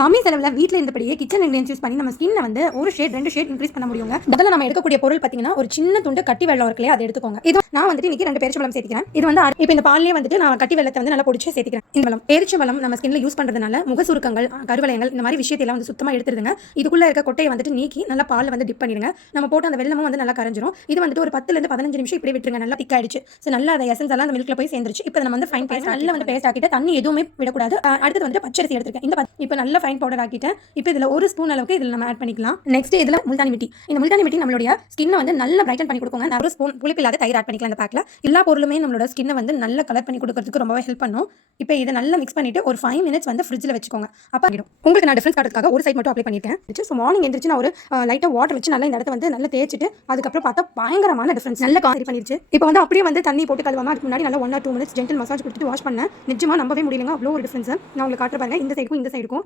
கம்மி செலவில் வீட்டில் இருந்தபடியே கிச்சன் இன்கிரியன்ஸ் யூஸ் பண்ணி நம்ம ஸ்கின்னை வந்து ஒரு ஷேட் ரெண்டு ஷேட் இன்க்ரீஸ் பண்ண முடியுங்க. முதல்ல நம்ம எடுக்கக்கூடிய பொருள் பார்த்தீங்கன்னா ஒரு சின்ன துண்டு கட்டி வெள்ளம் இருக்குல்லையா அதை எடுத்துக்கோங்க. இது நான் வந்துட்டு இன்னைக்கு ரெண்டு பேரிச்சம்பழம் சேர்த்துக்கிறேன். இது வந்து இப்போ இந்த பால்லேயே வந்துட்டு நான் கட்டி வெள்ளத்தை வந்து நல்லா பிடிச்சி சேர்த்துக்கிறேன். இந்த வெள்ளம் பேரிச்சம்பழம் நம்ம ஸ்கின்ல யூஸ் பண்ணுறதுனால முக சுருக்கங்கள் கருவளையங்கள் இந்த மாதிரி விஷயத்தையெல்லாம் வந்து சுத்தமாக எடுத்துருதுங்க. இதுக்குள்ள இருக்க கொட்டையை வந்துட்டு நீக்கி நல்லா பாலில் வந்து டிப் பண்ணிடுங்க. நம்ம போட்டு அந்த வெள்ளமும் வந்து நல்லா கரைஞ்சிரும். இது வந்துட்டு ஒரு பத்துலேருந்து பதினஞ்சு நிமிஷம் இப்படியே விட்டுருங்க நல்லா திக் ஆயிடுச்சு. ஸோ நல்லா அந்த எசன்ஸ் எல்லாம் அந்த மில்க்ல போய் சேர்ந்துருச்சு. இப்போ நம்ம வந்து ஃபைன் பேஸ்ட் நல்லா வந்து பேஸ்ட் ஆக்கிட்டு தண்ணி எதுவுமே விடக்கூடாது. அஹ், அடுத்தது வந்து பச்சரிசி எடுத்திருக்கேன். இந்த இப்போ நல்லா ஃபைன் பவுடர் ஆக்கிட்டேன். இப்போ இதில் ஒரு ஸ்பூன் அளவுக்கு இதில் நம்ம ஆட் பண்ணிக்கலாம். நெக்ஸ்ட் இதில் முல்தானி மிட்டி. இந்த முல்தானி மிட்டி நம்மளுடைய ஸ்கின்னை வந்து நல்லா பிரைட்டன் பண்ணி கொடுக்குங்க. ஒரு ஸ்பூன் புளிப்பில்லாத தயிர் ஆட் பண்ணிக்கலாம் இந்த பேக்கில் எல்லா பொருளுமே நம்மளோட ஸ்கின்னை வந்து நல்லா கலர் பண்ணி கொடுக்கறதுக்கு ரொம்பவே ஹெல்ப் பண்ணும். இப்போ இதை நல்லா மிக்ஸ் பண்ணிட்டு ஒரு ஃபைவ் மினிட்ஸ் வந்து ஃப்ரிட்ஜில் வச்சுக்கோங்க. அப்போ ஆகிடும். உங்களுக்கு நான் டிஃபரன்ஸ் காட்டுறதுக்காக ஒரு சைட் மட்டும் அப்ளை பண்ணியிருக்கேன். ஸோ மார்னிங் எந்திரிச்சு நான் ஒரு லைட்டாக வாட்டர் வச்சு நல்லா இந்த இடத்த வந்து நல்லா தேய்ச்சிட்டு அதுக்கப்புறம் பார்த்தா பயங்கரமான டிஃபரன்ஸ் நல்ல காரி பண்ணிருச்சு. இப்போ வந்து அப்படியே வந்து தண்ணி போட்டு கழுவாமல் அதுக்கு முன்னாடி நல்லா one or two minutes gentle massage கொடுத்துட்டு வாஷ் பண்ணேன். நிஜமா நம்பவே முடியலங்க. அவ்வளோ ஒரு டிஃபரன்ஸ் நான் உங்களுக்கு காட்டுற பாருங்க. இந்த சைடுக்கும் இந்த சைடுக்கும்